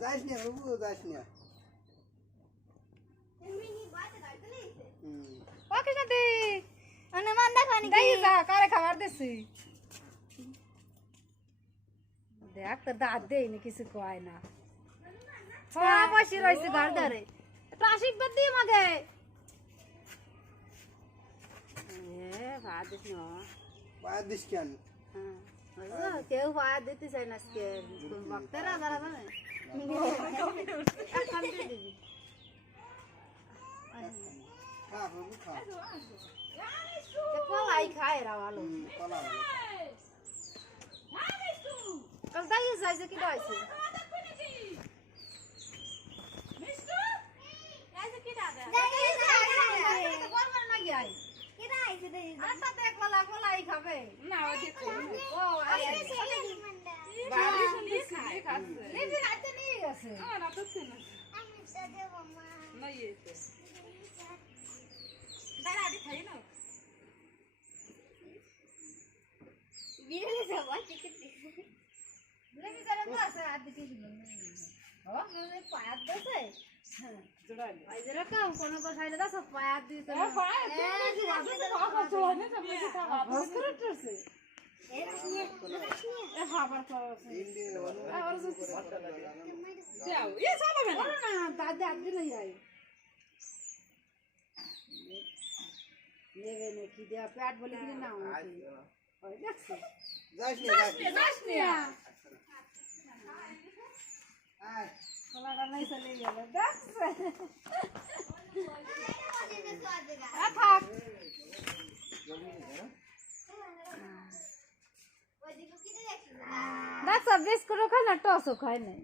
যাইস না বাবু যাইস না ওকে সাথে অনুমান দেখানি দেই যা কারে খাবার দিছি দেখ তো দাঁত দেই না কিছু কয় না হ্যাঁ বসে রইছে ঘর ধরে একটু আশীর্বাদ দিয়ে মাগে ভাত দিস না ভাত দিস কেন কেউ ভাত দিতে চাই না আজকে ভক্তরা যারা জানে খা বাবু খা কলাই খায় এরা ভালো কলা কাল দাঁড়িয়ে যাইছে কি দাঁড়াইছে কোনো কথা না সব পায়াত দিতে পেট বলে কিনে নাও দেখছো যাইস না কলাটা নাই চলে গেল দেখছো বিস্কুটও খায় না টসও খায় নাই